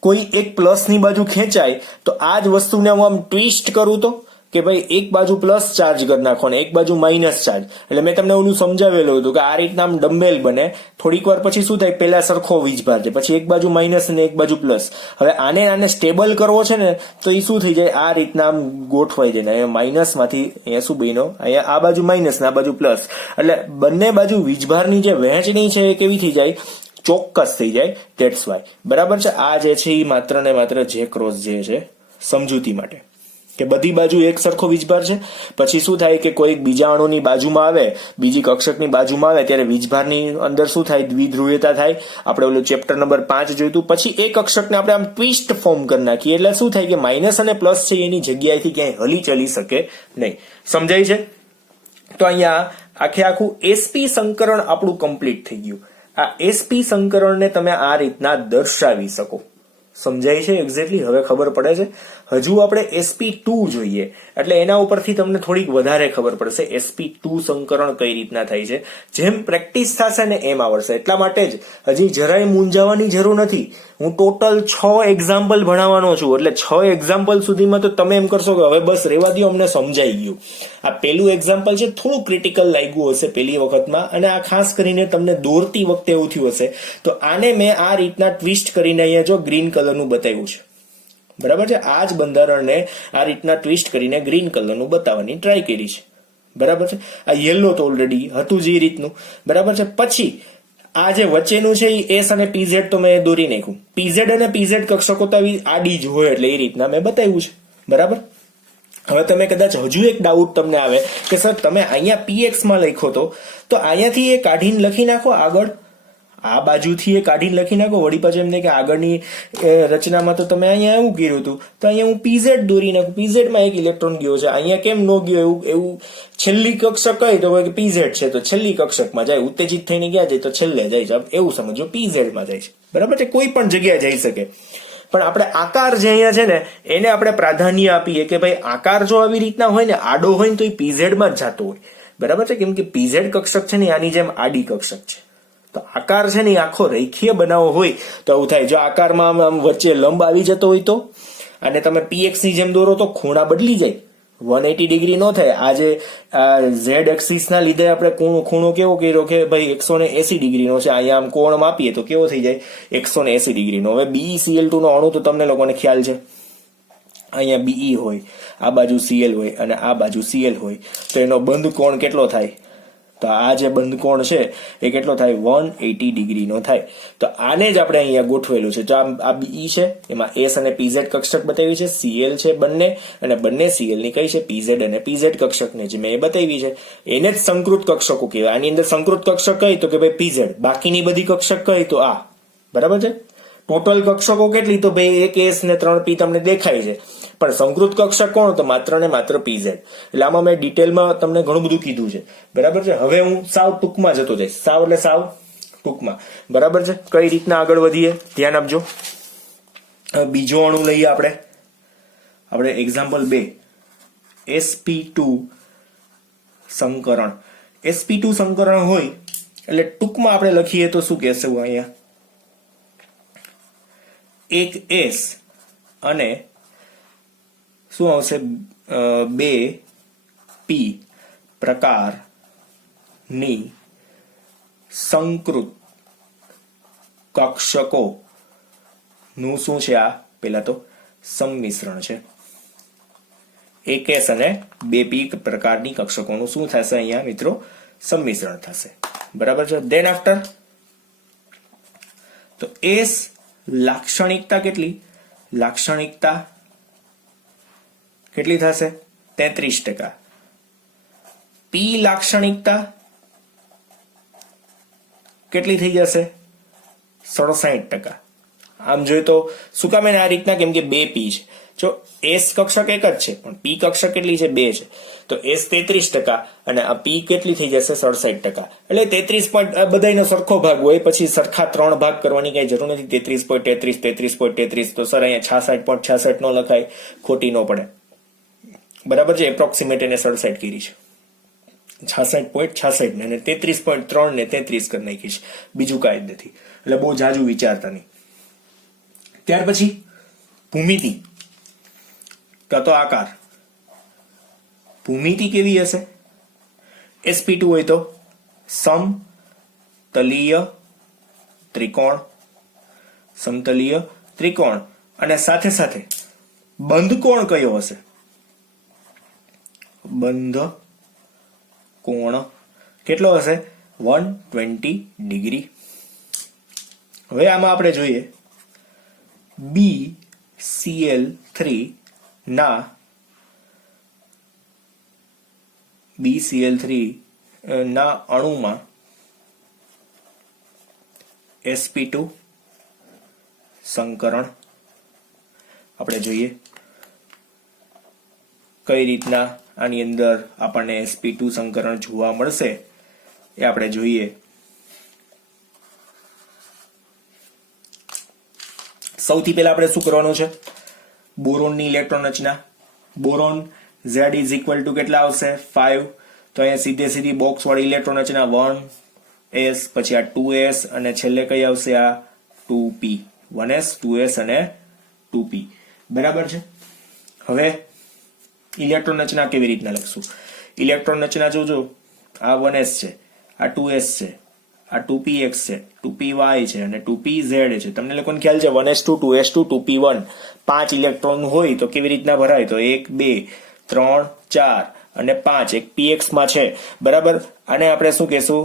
કોઈ એક પ્લસ ની બાજુ ખેંચાય તો આ જ વસ્તુને હું આમ ટ્વિસ્ટ કરું તો કે ભાઈ એક બાજુ પ્લસ ચાર્જ કરી નાખો ને એક બાજુ માઇનસ ચાર્જ. એટલે મેં તમને ઓલું સમજાવેલું હતું કે આ રીતના આમ ડમ્બેલ બને. થોડીક વાર પછી શું થાય? પહેલા સરખો વીજભાર છે, પછી એક બાજુ માઇનસ અને એક બાજુ પ્લસ. હવે આને સ્ટેબલ કરવો છે ને તો એ શું થઈ જાય? આ રીતના આમ ગોઠવાઈ જાય. અહીંયા માઇનસ માંથી અહીંયા શું બન્યો? અહીંયા આ બાજુ માઇનસ ને આ બાજુ પ્લસ. એટલે બંને બાજુ વીજભારની જે વહેંચણી છે એ કેવી થઈ જાય? ચોક્કસ થઈ જાય. That's why. બરાબર છે. આ જે છે એ માત્ર ને માત્ર જે ક્રોસ જે છે સમજૂતી માટે કે બધી બાજુ એક સરખો વીજભાર છે. પછી શું થાય કે કોઈ બીજા અણુની બાજુમાં આવે, બીજી કક્ષકની બાજુમાં આવે ત્યારે વીજભારની અંદર શું થાય? દ્વિધ્રુવીયતા થાય. આપણે ઓલું ચેપ્ટર નંબર 5 જોઈતું. પછી એ કક્ષકને આપણે આમ ટ્વિસ્ટ ફોર્મ કરી નાખીએ એટલે શું થાય કે માઇનસ અને પ્લસ છે એની જગ્યાએથી ક્યાંય હલી ચલી શકે નહીં. સમજાય છે? તો અહીંયા આખું એસપી સંકરણ આપણું કમ્પ્લીટ થઈ ગયું. આ એસપી સંકરણને તમે આ રીતના દર્શાવી શકો. સમજાય છે એક્ઝેક્ટલી? હવે ખબર પડે છે. હજુ આપણે sp2 જોઈએ એટલે એના ઉપરથી તમને થોડીક વધારે ખબર પડશે sp2 સંકરણ કઈ રીતના થાય છે. જેમ પ્રેક્ટિસ થશે ને એમ આવડશે. એટલા માટે જ હજી જરાય મૂંઝાવાની જરૂર નથી. હું ટોટલ 6 એક્ઝામ્પલ ભણાવવાનો છું. એટલે 6 એક્ઝામ્પલ સુધીમાં તો તમે એમ કરશો કે હવે બસ રેવા દો, અમને સમજાઈ ગયું. આ પહેલું એક્ઝામ્પલ છે, થોડું ક્રિટિકલ લાગ્યું હશે પહેલી વખતમાં, અને આ ખાસ કરીને તમને દોરતી વખતે એવું થયું હશે. તો આને મેં આ રીતના ટ્વિસ્ટ કરીને અહીંયા જો ગ્રીન કલરનું બતાવ્યું છે. બરાબર છે? આ જ બંધારણને આ રીતના ટ્વિસ્ટ કરીને ગ્રીન કલરનું બતાવવાની ટ્રાય કરી છે. બરાબર છે? આ યેલો તો ઓલરેડી હતું જ એ રીતનું. બરાબર છે? પછી આ જે વચ્ચેનું છે એ એસ અને પીઝેડ તો મેં દોરી નાખ્યું. પીઝેડ અને પીઝેડ કક્ષકો તો આડી જ હોય એટલે એ રીતના મેં બતાવ્યું છે. બરાબર? હવે તમે કદાચ હજુ એક ડાઉટ તમને આવે કે સર તમે અહીંયા px માં લખો તો અહીંયાથી એ કાઢીને લખી નાખો આગળ, આ બાજુથી એ કાઢીને લખી નાખો. વળી પાછું એમને કે આગળની રચનામાં તો તમે અહીંયા એવું કર્યું હતું તો અહીંયા હું pz દોરી નાખું. pz માં એક ઇલેક્ટ્રોન ગયો છે, અહીંયા કેમ ન ગયો? એવું છેલ્લી કક્ષક કઈ તો pz છે તો છેલ્લી કક્ષકમાં જાય. ઉત્તેજિત થઈને ક્યાં જાય? તો છેલ્લે જાય છે. એવું સમજો pz માં જાય છે. બરાબર છે? કોઈ પણ જગ્યાએ જઈ શકે. પણ આપણે આકાર જે અહીંયા છે ને એને આપણે પ્રાધાન્ય આપીએ કે ભાઈ આકાર જો આવી રીતના હોય ને, આડો હોય ને તો એ pz માં જ જતો હોય. બરાબર છે? કેમ કે pz કક્ષક છે ને આની જેમ આડી કક્ષક છે. તો આકાર છે ને આખો રેખીય બનાવો હોય તો આવું થાય. જો આકારમાં આમ વચ્ચે લંબ આવી જતો હોય તો, અને તમે px ની જેમ દોરો તો ખૂણા બદલી જાય, 180 ડિગ્રી ન થાય. આજે ઝેડ એક્સિસ ના લીધે આપણે ખૂણો કેવો કર્યો કે ભાઈ 180 ડિગ્રીનો છે. અહીંયા આમ કોણ માપીએ તો કેવો થઈ જાય? 180 ડિગ્રીનો. હવે BeCl2 નો અણુ તો તમને લોકોને ખ્યાલ છે. અહીંયા Be હોય, આ બાજુ Cl હોય અને આ બાજુ Cl હોય તો એનો બંધ કોણ કેટલો થાય? તો આ જે બંધ કોણ છે એ કેટલો થાય? 180 ડિગ્રીનો થાય. તો આને જ આપણે અહીંયા ગોઠવેલું છે. જો આ Be છે એમાં S અને PZ કક્ષક બતાવી છે, Cl છે બંને, અને બંને Cl ની કઈ છે? PZ અને PZ કક્ષકને જે મેં એ બતાવી છે એને જ સંકૃત કક્ષકો કહેવાય. આની અંદર સંકૃત કક્ષક કઈ તો કે ભાઈ PZ, બાકીની બધી કક્ષક કઈ તો આ. બરાબર છે? ટોટલ કક્ષકો કેટલી? તો ભાઈ 1 S ને 3 P તમને દેખાય છે. પણ સંકૃત કક્ષક કોણ? તો માત્ર ને માત્ર PZ. એટલે આમાં મેં ડિટેલમાં તમને ઘણું બધું કીધું છે. બરાબર છે? હવે હું સાવ ટૂંકમાં જતો જઈશ. સાવ એટલે સાવ ટૂંકમાં. બરાબર છે? કઈ રીતના આગળ વધીએ ધ્યાન આપજો. બીજો અણુ લઈએ આપણે એક્ઝામ્પલ 2, sp2 સંકરણ. sp2 સંકરણ હોય એટલે ટૂંકમાં આપણે લખીએ તો શું કહેશે? અહીંયા એક S અને શું આવશે? 2p પ્રકારની સંકૃત કક્ષકો નું શું છે? આ પેલા તો સંમિશ્રણ છે. 1s અને 2p પ્રકારની કક્ષકોનું શું થશે અહીંયા મિત્રો? સંમિશ્રણ થશે. બરાબર છે? દેન આફ્ટર તો S લાક્ષણિકતા કેટલી? લાક્ષણિકતા કેટલી થશે? 33%. P લાક્ષણિકતા કેટલી થઈ જશે? 67%. આમ જોઈએ તો શું કામ એને આ રીતના? કેમ કે 2 પી છે. જો એસ કક્ષક એક જ છે પણ પી કક્ષક કેટલી છે? 2 છે. તો એસ 33% અને આ પી કેટલી થઈ જશે? 67%. એટલે 33 બધાનો સરખો ભાગ હોય પછી સરખા 3 ભાગ કરવાની કઈ જરૂર નથી. 33.33 33.33 તો સર અહીંયા 66.66 નો લખાય, ખોટી નો પડે. બરાબર છે? એપ્રોક્સિમેટ એને 67 કરી છે, 66.66 ને 33.3 ને 33 કરી નાખી છે, બીજું કાંઈ જ નથી. એટલે બહુ જાજુ વિચારતા નહીં. ત્યાર પછી ભૂમિતિ કાં તો આકાર. ભૂમિતિ કેવી હશે? sp2 હોય તો સમતલીય ત્રિકોણ, સમતલીય ત્રિકોણ અને સાથે સાથે બંધ કોણ કયો હશે? બંધ કોણ કેટલો હશે? 120 ડિગ્રી. હવે આમાં આપણે જોઈએ BCl3 ના અણુમાં sp2 સંકરણ આપણે જોઈએ કઈ રીતના આની અંદર આપણને sp2 સંકરણ જોવા મળશે એ આપણે જોઈએ. સૌથી પહેલા આપણે શું કરવાનું છે? બોરોનની ઇલેક્ટ્રોન રચના. Boron Z is equal to કેટલા આવશે? 5. તો અહીંયા સીધી બોક્સ વાળી ઇલેક્ટ્રોન રચના 1s, પછી આ 2s અને છેલ્લે કઈ આવશે? આ 2p. 1s 2s અને 2p. બરાબર છે? હવે ઇલેક્ટ્રોન રચના કેવી રીતના લખશું? ઇલેક્ટ્રોન રચના જોજો, આ 1s છે, આ 2s છે, આ 2px છે, 2py છે અને 2pz છે. તમને લોકોને ખ્યાલ છે 1s2 2s2 2p1 5 ઇલેક્ટ્રોન હોય તો કેવી રીતના ભરાય? તો 1 2 3 4 અને 5 એક px માં છે. બરાબર? આને આપણે શું કહેશું?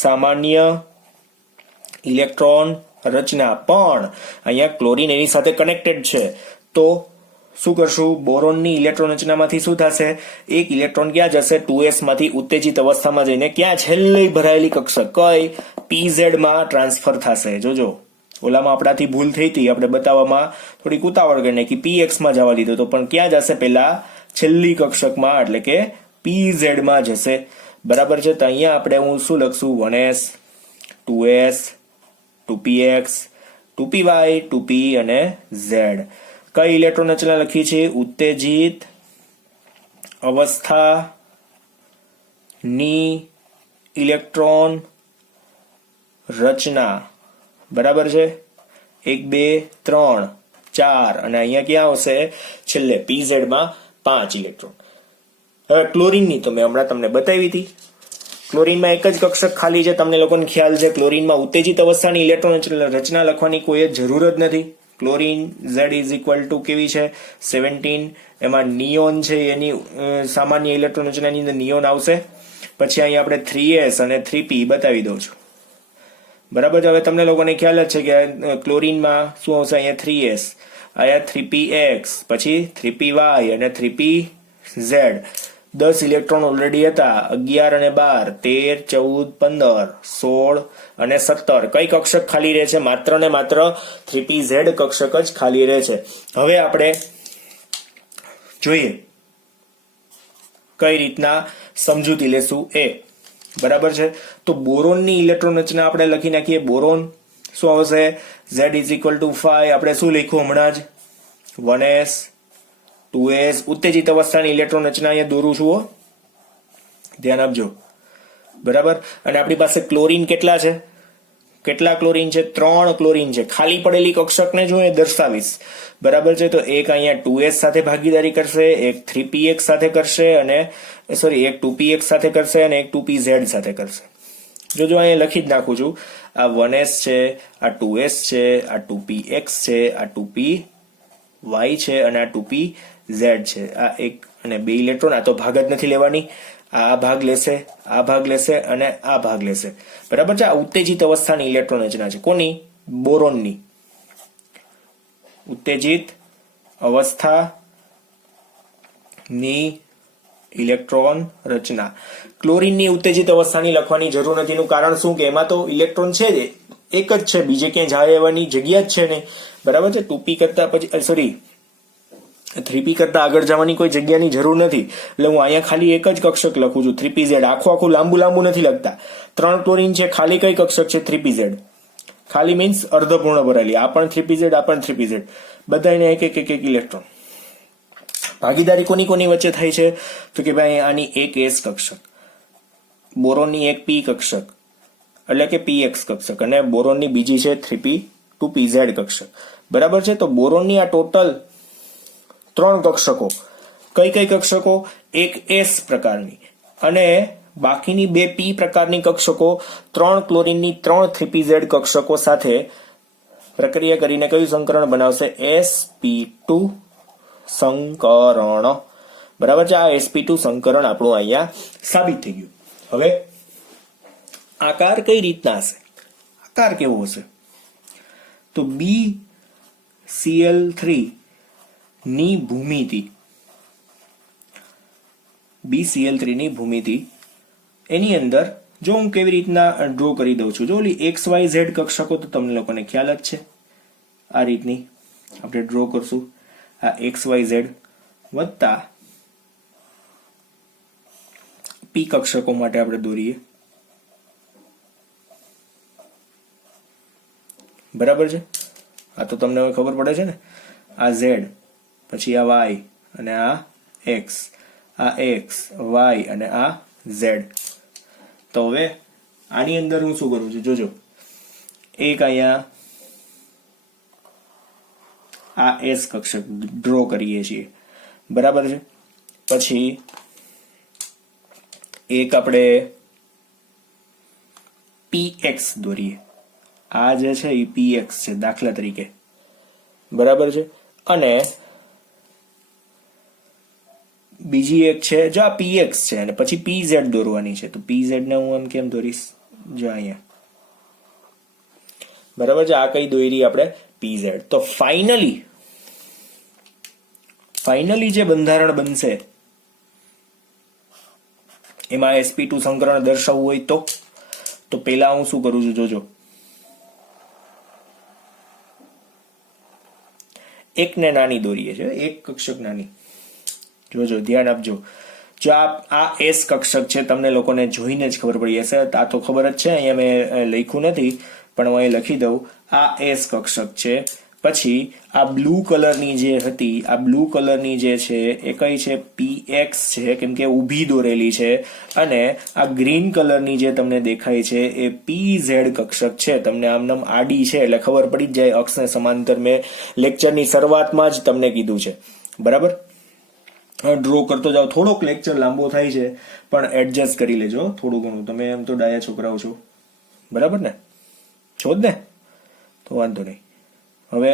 સામાન્ય ઇલેક્ટ્રોન રચના. પણ અહીંયા ક્લોરીન એની સાથે કનેક્ટેડ છે તો શું કરશું? બોરોનની ઇલેક્ટ્રોન રચનામાંથી શું થશે? એક ઇલેક્ટ્રોન ક્યાં જશે? 2s માંથી ઉત્તેજિત અવસ્થામાં જઈને ક્યાં છેલ્લી ભરાયેલી કક્ષક કઈ pz માં ટ્રાન્સફર થશે. જોજો ઓલામાં આપણાથી ભૂલ થઈ હતી, આપણે બતાવવામાં થોડીક ઉતાવળ કરીને કે px માં જવા દીધો તો પણ ક્યાં જશે? પહેલા છેલ્લી કક્ષકમાં એટલે કે pz માં જશે. બરાબર છે? તો અહીંયા આપણે હું શું લખશું? 1s 2s 2px 2py 2p અને z. કઈ ઇલેક્ટ્રોન રચના લખી છે? ઉત્તેજિત અવસ્થાની ઇલેક્ટ્રોન રચના. બરાબર છે? 1 2 3 4 અને અહીંયા ક્યાં આવશે? છેલ્લે pz માં 5 ઇલેક્ટ્રોન. હવે ક્લોરીનની તો મેં હમણાં તમને બતાવી હતી. ક્લોરીનમાં એક જ કક્ષક ખાલી છે. તમને લોકોને ખ્યાલ છે ક્લોરીનમાં ઉત્તેજિત અવસ્થાની ઇલેક્ટ્રોન રચના લખવાની કોઈ જરૂર જ નથી. Chlorine Z is equal two કેવી છે? 17. એમાં નિયોન છે એની સામાન્ય ઇલેક્ટ્રોન રચનાની અંદર નિયોન આવશે. પછી અહીંયા આપણે 3s અને 3p બતાવી દઉં છું. બરાબર છે? હવે તમને લોકોને ખ્યાલ જ છે કે ક્લોરીનમાં શું આવશે? અહીંયા 3s, અહીંયા 3px, પછી 3py અને 3pz. 10 ઇલેક્ટ્રોન ઓલરેડી હતા. 11 અને 12 13 14 15 16 અને 17 કઈ કક્ષક ખાલી રહે છે? માત્ર ને માત્ર 3pz કક્ષક જ ખાલી રહે છે. હવે આપણે જોઈએ કઈ રીતના સમજૂતી લેશું એ. બરાબર છે? તો બોરોનની ઇલેક્ટ્રોન રચના આપણે લખી નાખીએ. બોરોન શું આવશે? Z is equal two 5. આપણે શું લખ્યું હમણાં જ? 1s 2s. ઉત્તેજિત અવસ્થાની ઇલેક્ટ્રોન રચના અહીંયા દોરું છું, ધ્યાન આપજો. બરાબર? અને આપણી પાસે ક્લોરીન કેટલા છે? કેટલા ક્લોરીન છે? 3 ક્લોરીન છે. ખાલી પડેલી કક્ષકને જો એ દર્શાવીશ. બરાબર છે? તો એક અહીંયા 2s સાથે ભાગીદારી કરશે, એક 3px સાથે કરશે અને એક 2px સાથે કરશે અને એક 2pz સાથે કરશે. જો અહીંયા લખી જ નાખું છું. આ 1s છે, આ 2s છે, આ 2px છે, આ 2py છે અને આ 2pz છે. આ એક અને 2 ઇલેક્ટ્રોન. આ તો ભાગ જ નથી લેવાની. આ ભાગ લેશે, આ ભાગ લેશે અને આ ભાગ લેશે. બરાબર છે? આ ઉત્તેજિત અવસ્થાની ઇલેક્ટ્રોન રચના છે. કોની? બોરોનની. ઉત્તેજિત અવસ્થાની ઇલેક્ટ્રોન રચના. ક્લોરીનની ઉત્તેજિત અવસ્થાની લખવાની જરૂર નથી. એનું કારણ શું કે એમાં તો ઇલેક્ટ્રોન છે જ એક જ છે, બીજે ક્યાંય જાય એવાની જગ્યા જ છે નહીં. બરાબર છે. 2p કરતા પછી સોરી 3p કરતા આગળ જવાની કોઈ જગ્યાની જરૂર નથી. એટલે હું અહીંયા ખાલી એક જ કક્ષક લખું છું 3pz. આખું લાંબુ નથી લખતા. 3 ક્લોરીન છે, ખાલી કઈ કક્ષક છે 3pz. ખાલી મીન્સ અર્ધપૂર્ણ ભરેલી. આ પણ 3pz, આ પણ 3pz. બધાને એક એક ઇલેક્ટ્રોન. ભાગીદારી કોની વચ્ચે થાય છે તો કે ભાઈ આની એક s કક્ષક, બોરોનની એક p કક્ષક એટલે કે px કક્ષક, અને બોરોનની બીજી છે 2pz કક્ષક. બરાબર છે. તો બોરોનની આ ટોટલ 3 કક્ષકો. કઈ કક્ષકો? એક s પ્રકારની અને બાકીની 2 p પ્રકારની કક્ષકો 3 ક્લોરીનની 3 3pz કક્ષકો સાથે પ્રક્રિયા કરીને કયું સંકરણ બનાવશે? sp2 સંકરણ. બરાબર છે. આ sp2 સંકરણ આપણું અહીંયા સાબિત થઈ ગયું. હવે આકાર કઈ રીતના હશે? આકાર કેવો હશે? તો BCl3 ની ભૂમિતિ, BCl3 ની ભૂમિતિ એની અંદર જો હું કેવી રીતના ડ્રો કરી દઉં છું, જો ઓલી XYZ કક્ષકો તો તમને લોકોને ખ્યાલ જ છે. આ રીતની આપણે ડ્રો કરશું. આ XYZ વત્તા P કક્ષકો માટે આપણે દોરીએ. બરાબર છે. આ તો તમને હવે ખબર પડે છે ને. આ Z, પછી આ Y અને આ X, આ X, Y અને આ Z. તો હવે આની અંદર હું શું કરું છું જોજો. એક અહીંયા આ S કક્ષક ડ્રો કરીએ છીએ. બરાબર છે. પછી એક આપણે PX દોરીએ. આ જે છે એ PX છે દાખલા તરીકે. બરાબર છે. અને બીજી એક છે જો આ PX છે અને પછી PZ દોરવાની છે. તો PZ ને હું એમ કેમ દોરીશ? જો અહીંયા. બરાબર છે. આ કઈ દોરી આપણે? PZ. તો ફાઇનલી જે બંધારણ બનશે એમાં sp2 સંકરણ દર્શાવવું હોય તો પહેલા હું શું કરું છું જોજો. એકને નાની દોરીએ છે, એક કક્ષક નાની. જોજો, ધ્યાન આપજો. જો આ S કક્ષક છે, તમને લોકોને જોઈને જ ખબર પડી હશે. આ તો ખબર જ છે, અહીંયા મેં લખ્યું નથી પણ હું અહીં લખી દઉં. આ S કક્ષક છે. પછી આ બ્લુ કલરની જે હતી, આ બ્લુ કલરની જે છે એ કઈ છે? PX છે, કેમ કે ઊભી દોરેલી છે. અને આ ગ્રીન કલરની જે તમને દેખાય છે એ PZ કક્ષક છે. તમને આમનામ આડી છે એટલે ખબર પડી જ જાય, અક્ષને સમાંતર. મેં લેક્ચરની શરૂઆતમાં જ તમને કીધું છે. બરાબર. ડ્રો કરતો જાઓ. થોડોક લેક્ચર લાંબો થાય છે પણ એડજસ્ટ કરી લેજો થોડું ઘણું. તમે એમ તો ડાયા છોકરાઓ છો. બરાબર ને? છો જ ને? તો વાંધો નહીં. હવે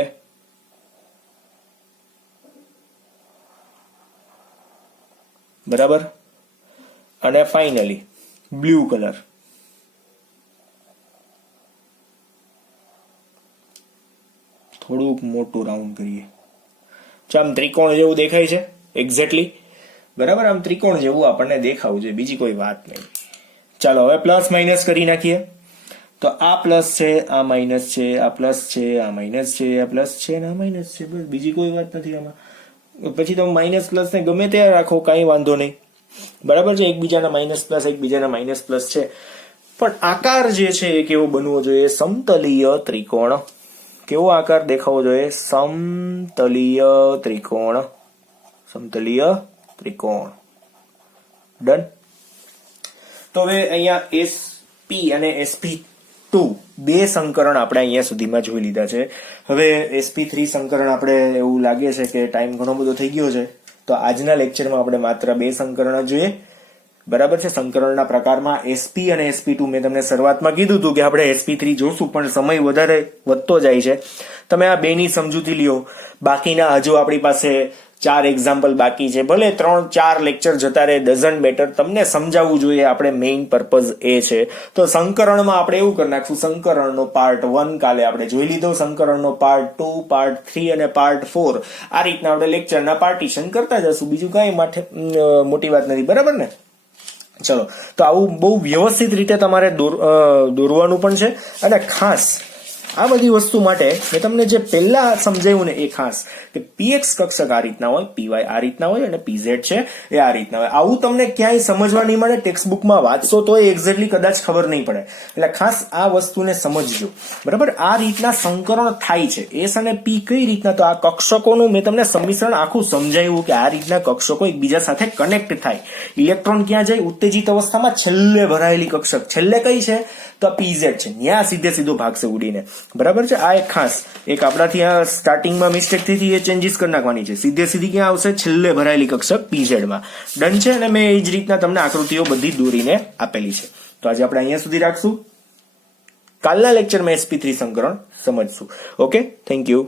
બરાબર. અને ફાઇનલી બ્લુ કલર. થોડુંક મોટું રાઉન્ડ કરીએ. આમ ત્રિકોણ જેવું દેખાય છે એક્ઝેક્ટલી. બરાબર. આમ ત્રિકોણ જેવું આપણને દેખાવું છે, બીજી કોઈ વાત નહીં. ચાલો હવે પ્લસ માઇનસ કરી નાખીએ. તો આ પ્લસ છે, આ માઇનસ છે, આ પ્લસ છે, આ માઇનસ છે, આ પ્લસ છે અને આ માઇનસ છે. બસ, બીજી કોઈ વાત નથી આમાં. પછી તમે માઇનસ પ્લસ ને ગમે ત્યાં રાખો, કાંઈ વાંધો નહીં. બરાબર છે. એકબીજાના માઇનસ પ્લસ, એકબીજાના માઇનસ પ્લસ છે. પણ આકાર જે છે એ કેવો બનવો જોઈએ? સમતલીય ત્રિકોણ. કેવો આકાર દેખાવો જોઈએ? સમતલીય ત્રિકોણ. સમતલીય ત્રિકોણ. ડન. તો હવે અહીંયા SP અને sp2 બે સંકરણ આપણે અહીંયા સુધીમાં જોઈ લીધા છે. હવે sp3 સંકરણ આપણે એવું લાગે છે કે ટાઈમ ઘણો બધો થઈ ગયો છે, તો આજના લેક્ચરમાં આપણે માત્ર બે સંકરણ જોઈએ. બરાબર છે. સંકરણના પ્રકારમાં SP અને SP2 મેં તમને શરૂઆતમાં કીધું હતું કે આપણે SP3 જોશું, પણ સમય વધારે વધતો જાય છે. તમે આ બેની સમજૂતી લ્યો. બાકીના હજુ આપણી પાસે 4 એક્ઝામ્પલ બાકી છે. ભલે 3-4 લેક્ચર જતા રહે, ડઝન્ટ મેટર. તમને સમજાવવું જોઈએ, આપણે મેઇન પર્પઝ એ છે. તો સંકરણમાં આપણે એવું કરી નાખશું, સંકરણનો પાર્ટ 1 કાલે આપણે જોઈ લીધો, સંકરણનો પાર્ટ 2, પાર્ટ 3 અને પાર્ટ 4. આ રીતના આપણે લેક્ચરના પાર્ટીશન કરતા જશું. બીજું કાંઈ માટે મોટી વાત નથી, બરાબર ને? ચલો, તો આવું બહુ વ્યવસ્થિત રીતે તમારે દોરવાનું પણ છે. અને ખાસ આ બધી વસ્તુ માટે મેં તમને જે પહેલા સમજાવ્યું ને એ ખાસ કે PX કક્ષક આ રીતના હોય, PY આ રીતના હોય અને PZ છે એ આ રીતના હોય. આવું તમને ક્યાંય સમજવા નહીં મળે. ટેક્સ્ટબુકમાં વાંચશો તો એક્ઝેક્ટલી કદાચ ખબર નહીં પડે. એટલે ખાસ આ વસ્તુને સમજજો, બરાબર? આ રીતના સંકરણ થાય છે, S અને P કઈ રીતના, તો આ કક્ષકોનું મેં તમને સંમિશ્રણ આખું સમજાવ્યું કે આ રીતના કક્ષકો એકબીજા સાથે કનેક્ટ થાય. ઇલેક્ટ્રોન ક્યાં જાય? ઉત્તેજિત અવસ્થામાં છેલ્લે ભરાયેલી કક્ષક છેલ્લે કઈ છે? તો PZ છે. ત્યાં સીધો ભાગશે ઉડીને, બરાબર છે? આ એક ખાસ એક આપણાથી આ સ્ટાર્ટિંગમાં મિસ્ટેક થઈ હતી, એ ચેન્જીસ કરી નાખવાની છે. સીધી ક્યાં આવશે? છેલ્લે ભરાયેલી કક્ષક PZ માં. ડન છે? અને મેં એ જ રીતના તમને આકૃતિઓ બધી દોરીને આપેલી છે. તો આજે આપણે અહીંયા સુધી રાખશું. કાલના લેક્ચરમાં SP3 સંકરણ સમજશું. Okay, thank you.